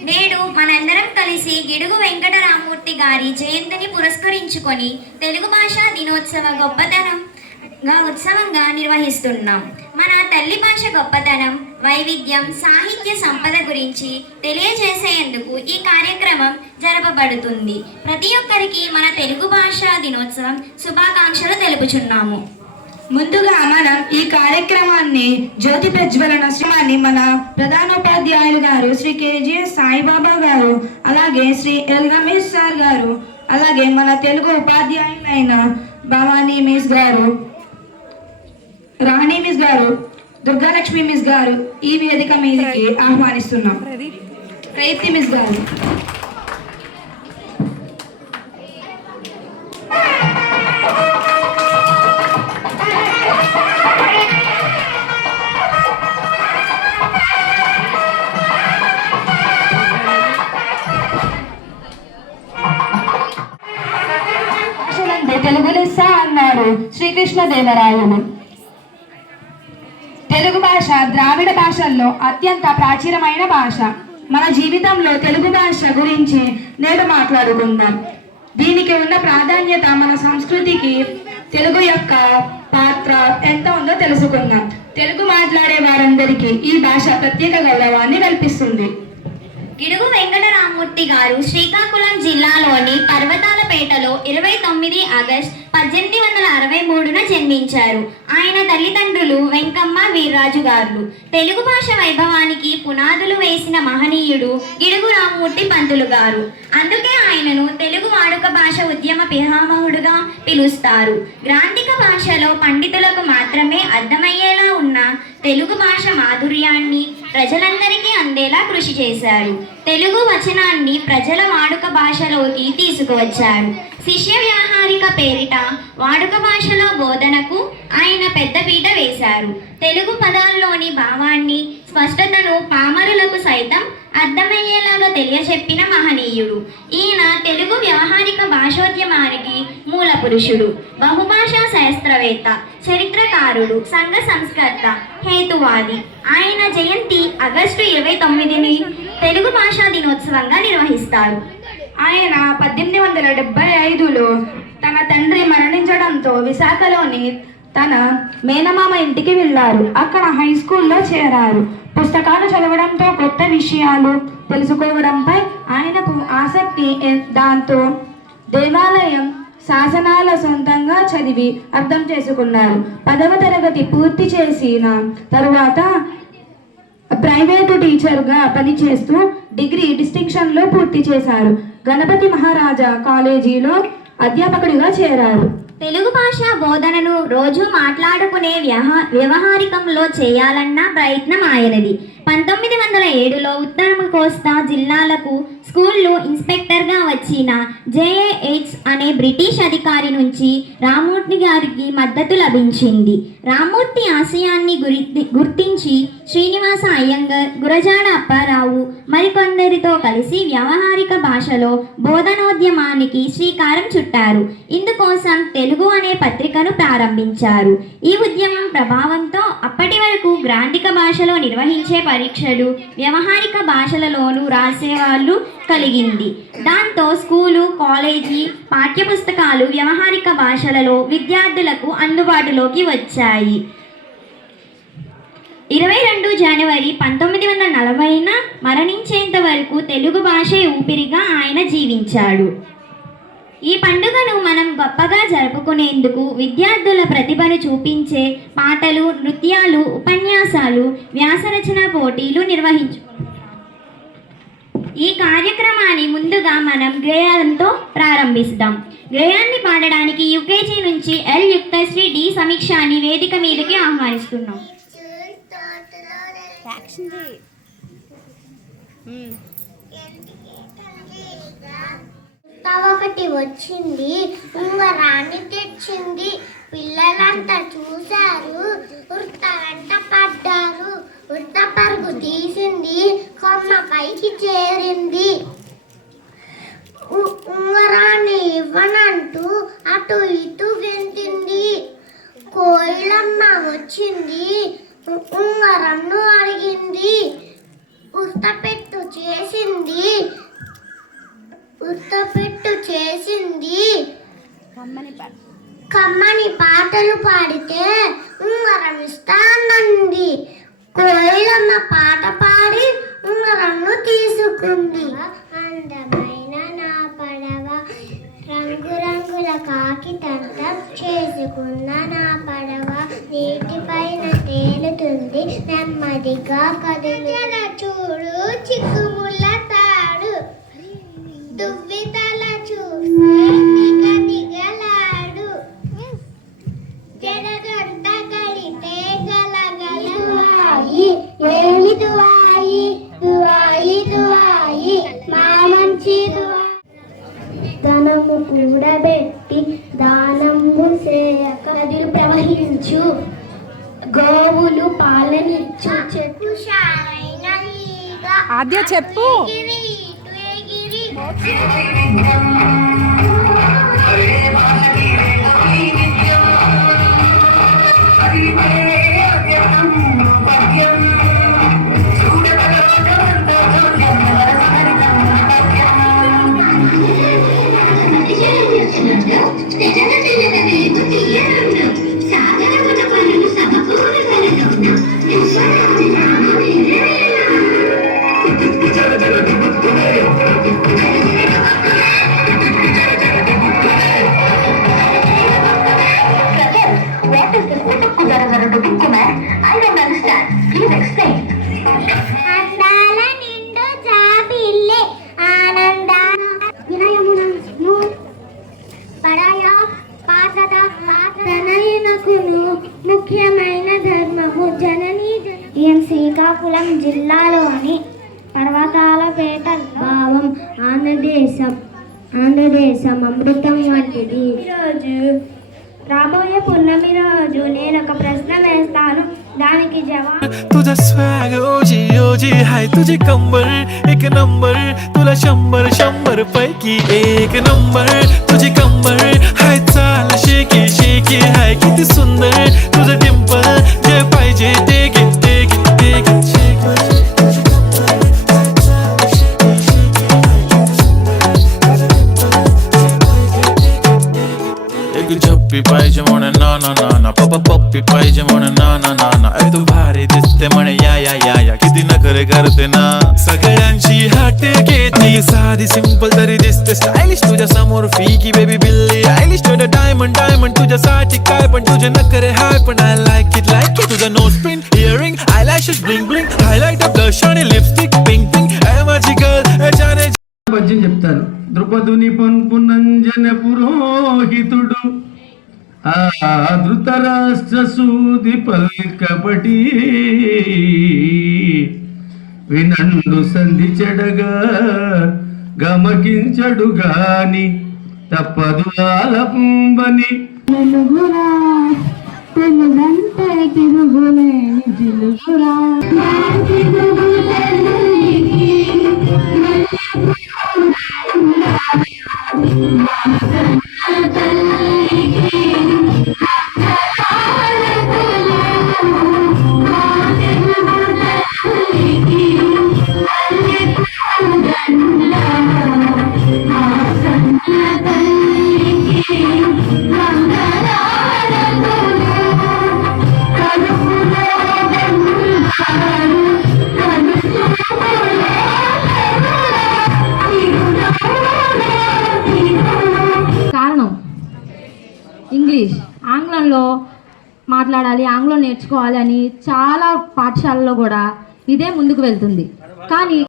నేడు మనందరం కలిసి గిడుగు వెంకటరామూర్తి గారి జయంతిని పురస్కరించుకొని తెలుగు భాషా దినోత్సవ గొప్పతనంగా ఉత్సవంగా నిర్వహిస్తున్నాం. మన తల్లి భాష గొప్పతనం వైవిధ్యం సాహిత్య సంపద గురించి తెలియజేసేందుకు ఈ కార్యక్రమం జరపబడుతుంది. ప్రతి ఒక్కరికి మన తెలుగు భాషా దినోత్సవం శుభాకాంక్షలు తెలుపుచున్నాము. ముందుగా మనం ఈ కార్యక్రమాన్ని జ్యోతి ప్రజ్వలన శ్రమాన్ని మన ప్రధానోపాధ్యాయులు గారు శ్రీ కేజీఎస్ సాయిబాబా గారు అలాగే శ్రీ ఎల్ రమేష్ సార్ గారు అలాగే మన తెలుగు ఉపాధ్యాయులైన భవానీ మిస్ గారు రాణి మిస్ గారు దుర్గాలక్ష్మి మిస్ గారు ఈ వేదిక మీదకి ఆహ్వానిస్తున్నాం. ప్రైతి మిస్ గారు. కృష్ణదేవరాయలు తెలుగు భాష ద్రావిడ భాషల్లో అత్యంత ప్రాచీనమైన భాష. మన జీవితంలో తెలుగు భాష గురించి నేను మాట్లాడుకుందాం. దీనికి ఉన్న ప్రాధాన్యత మన సంస్కృతికి తెలుగు యొక్క పాత్ర ఎంత ఉందో తెలుసుకుందాం. తెలుగు మాట్లాడే వారందరికీ ఈ భాష ప్రత్యేక గౌరవాన్ని కల్పిస్తుంది. గిడుగు వెంకటరామూర్తి గారు శ్రీకాకుళం జిల్లాలోని పర్వతాలపేటలో ఇరవై తొమ్మిది ఆగస్ట్ పద్దెనిమిది వందల అరవై మూడున జన్మించారు. ఆయన తల్లిదండ్రులు వెంకమ్మ వీర్రాజు గారు. తెలుగు భాష వైభవానికి పునాదులు వేసిన మహనీయుడు గిడుగు రామూర్తి పంతులు గారు. అందుకే ఆయనను తెలుగు వాడుక భాష ఉద్యమ పిహామహుడుగా పిలుస్తారు. గ్రాంధిక భాషలో పండితులకు మాత్రమే అర్థమయ్యేలా ఉన్న తెలుగు భాష మాధుర్యాన్ని ప్రజలందరికీ అందేలా కృషి చేశారు తెలుగు వచనాన్ని ప్రజల వాడుక భాషలోకి తీసుకువచ్చారు శిష్య వ్యవహారిక పేరిట వాడుక భాషలో బోధనకు ఆయన పెద్దపీట వేశారు. తెలుగు పదాల్లోని భావాన్ని స్పష్టతను పామరులకు సైతం అర్థమయ్యేలాగా తెలియచెప్పిన మహనీయుడు. ఈయన తెలుగు వ్యవహార మూల పురుషుడు బహుభాషా శాస్త్రవేత్త చరిత్రకారుడు సంఘ సంస్కర్త హేతువాది. ఆయన జయంతి ఆగస్టు ఇరవై తొమ్మిదిని తెలుగు భాషా దినోత్సవంగా నిర్వహిస్తారు. ఆయన పద్దెనిమిది వందల డెబ్బై ఐదులో తన తండ్రి మరణించడంతో విశాఖలోని తన మేనమామ ఇంటికి వెళ్ళారు. అక్కడ హై స్కూల్లో చేరారు. పుస్తకాలు చదవడంతో కొత్త విషయాలు తెలుసుకోవడంపై ఆయనకు ఆసక్తి దాంతో దేవాలయం శాసనాల సొంతంగా చదివి అర్థం చేసుకున్నారు పదవ తరగతి పూర్తి చేసిన తరువాత ప్రైవేటు టీచర్గా పనిచేస్తూ డిగ్రీ డిస్టింక్షన్లో పూర్తి చేశారు. గణపతి మహారాజా కాలేజీలో అధ్యాపకుడిగా చేరారు. తెలుగు భాష బోధనను రోజు మాట్లాడుకునే వ్యవహారికంలో చేయాలన్న ప్రయత్నం ఆయనది. పంతొమ్మిది వందల ఏడులో ఉత్తర కోస్తా జిల్లాలకు స్కూల్లో ఇన్స్పెక్టర్గా వచ్చిన జేఏహెచ్ అనే బ్రిటిష్ అధికారి నుంచి రామూర్తి గారికి మద్దతు లభించింది. రామూర్తి ఆశయాన్ని గురి గుర్తించి శ్రీనివాస అయ్యంగర్ గురజాడ అప్పారావు మరికొందరితో కలిసి వ్యవహారిక భాషలో బోధనోద్యమానికి శ్రీకారం చుట్టారు. ఇందుకోసం తెలుగు అనే పత్రికను ప్రారంభించారు. ఈ ఉద్యమం ప్రభావంతో అప్పటి వరకు గ్రాంధిక భాషలో నిర్వహించే పరీక్షలు వ్యవహారిక భాషలలోనూ రాసేవాళ్ళు కలిగింది. దాంతో స్కూలు కాలేజీ పాఠ్యపుస్తకాలు వ్యవహారిక భాషలలో విద్యార్థులకు అందుబాటులోకి వచ్చాయి. ఇరవై రెండు జనవరి పంతొమ్మిది వందల నలభైన మరణించేంత వరకు తెలుగు భాష ఊపిరిగా ఆయన జీవించాడు. ఈ పండుగను మనం గొప్పగా జరుపుకునేందుకు విద్యార్థుల ప్రతిభను చూపించే పాటలు నృత్యాలు ఉపన్యాసాలు వ్యాసరచన పోటీలు నిర్వహించు ఈ కార్యక్రమాన్ని ముందుగా మనం గేయంతో ప్రారంభిస్తాం. గేయాన్ని పాడడానికి యుకేజీ నుంచి ఎల్ యుక్తశ్రీ డి సమీక్షాని వేదిక మీదకి ఆహ్వానిస్తున్నాం. ఒకటి వచ్చింది. ఉంగరాన్ని తెచ్చింది. పైకి చేరింది. ఉంగరాన్ని ఇవ్వనంటూ అటు ఇటు గెంతింది కోయిలమ్మ వచ్చింది. ఉంగరంను అడిగింది. ఉస్తపెట్టు చేసింది. ఉత్తపెట్టు చేసింది. కమ్మని పాటలు పాడితే ఉంగరం ఇస్తానంది కోయిలమ్మ పాట తీసుకుంది అందమైన నా పడవ. రంగురంగుల కాకి తంతం చేసుకున్న నా పడవ. నీటిపైన తేలుతుంది నెమ్మదిగా కదిలిన ధనము కూడబెట్టి దానము చేయక నదులు ప్రవహించు గోవులు పాలనిచ్చు చెట్టు ఆద్య చెప్పు. Darazarudu Kumar? I don't understand. Please explain. అందాల నిండు జాబిల్లి ఆనందాన వినయమును పడయ పాత్రత తనయునకును ముఖ్యమైన ధర్మము జననీ ఈయన శ్రీకాకుళం జిల్లాలోని పర్వతాలపేట భావం ఆంధ్రదేశం ఆంధ్రదేశం అమృతం వంటిది ఈరోజు రాబోయే పున్నమి రోజు నేను ఒక ప్రశ్న వేస్తాను దానికి జవాబు तुझा स्वॅग ओजी ओजी हाय तुझी कंबर एक नंबर तुला शंभर शंभर पैकी एक नंबर तुझी कंबर हाय चाल शेकी शेकी हाय किती सुंदर तुझं टिंपल जे पाहिजे ते घे ते एक झप्पी पाहिजे म्हणे ना ना ना ना पप्पा पप्पी पाहिजे म्हणे ना ना ना ना अरे तू भारी दिसते म्हणे या या या या किती नखरे करते ना सगळ्यांची हाट घेते साधी सिंपल तरी दिसते स्टायलिश तुझ्या समोर फीकी बेबी बिल्ली आयलिश तुझ्या डायमंड डायमंड तुझ्यासाठी काय पण तुझे नखरे हाय पण I like it like it तुझं nose print earring eye lashes blink blink highlight blush आणि लिपस्टिक पिंक पिंक ए माझी गर्ल जाने పద్యం చెప్తాను ద్రుపదుని పన్పునంజన పురోహితుడు ఆ ధృతరాష్ట్ర సూది పల్కబడి వినండు సంధి చెడగా గమకించడు గాని తప్పదు ఆలపుంబని తెలుగురా తెలుగంటే తిరుగులేని జిలుగురా. కారణం మాట్లాడాలి ఆంగ్లం నేర్చుకోవాలి అని చాలా పాఠశాలలో కూడా ఇదే ముందుకు వెళ్తుంది. కానీ